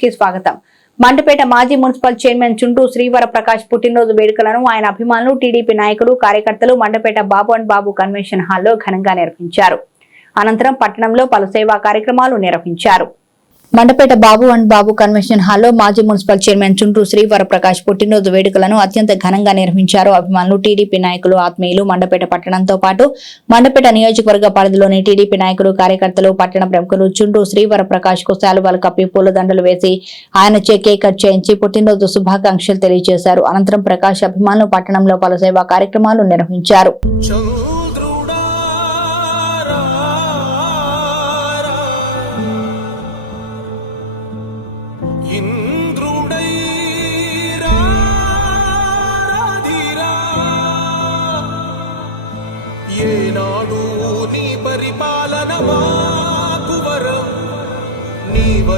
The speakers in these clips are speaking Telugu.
కి స్వాగతం. మండపేట మాజీ మున్సిపల్ చైర్మన్ చుంటూ శ్రీవర ప్రకాష్ పుట్టినరోజు వేడుకలను ఆయన అభిమానులు టీడీపీ నాయకులు కార్యకర్తలు మండపేట బాబు అండ్ బాబు కన్వెన్షన్ హాల్లో ఘనంగా నిర్వహించారు. అనంతరం పట్టణంలో పలు సేవా కార్యక్రమాలు నిర్వహించారు. మండపేట బాబు అండ్ బాబు కన్వెన్షన్ హాల్లో మాజీ మున్సిపల్ చైర్మన్ చుండ్రు శ్రీవర ప్రకాష్ పుట్టినరోజు వేడుకలను అత్యంత ఘనంగా నిర్వహించారు. అభిమానులు టీడీపీ నాయకులు ఆత్మీయులు మండపేట పట్టణంతో పాటు మండపేట నియోజకవర్గ పరిధిలోని టీడీపీ నాయకులు కార్యకర్తలు పట్టణ ప్రముఖులు చుండ్రు శ్రీవరప్రకాష్కు శాలువాలు కప్పి పూలదండలు వేసి ఆయన కేక్ కట్ చేయించి పుట్టినరోజు శుభాకాంక్షలు తెలియజేశారు. అనంతరం ప్రకాష్ అభిమానులు పట్టణంలో పలు సేవా కార్యక్రమాలు నిర్వహించారు.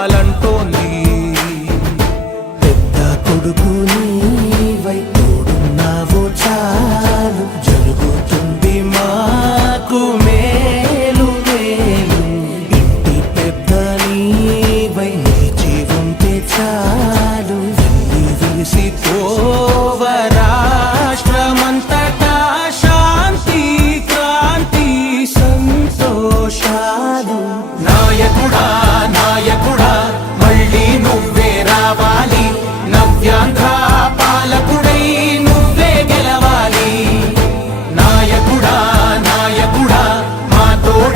గెలవాలంటోంది పెద్ద కొడుకు నీవై తోడున్నావు చాలు. జరుగుతుంది మాకు మేలు మేలు. ఇంటి పెద్ద నీవై నిలిచి ఉంటే చాలు. విరిసి రాష్ట్రమంతటా శాంతి క్రాంతి సంతోషాలు. నాయకుడా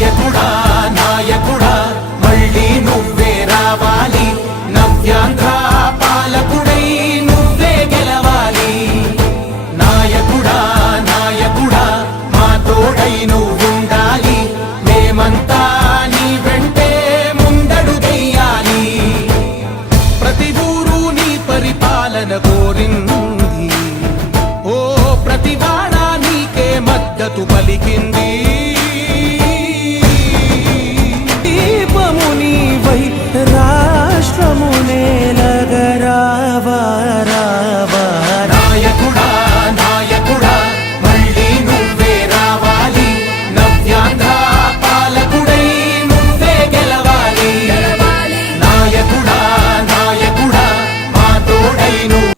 నాయకుడా నాయకుడా.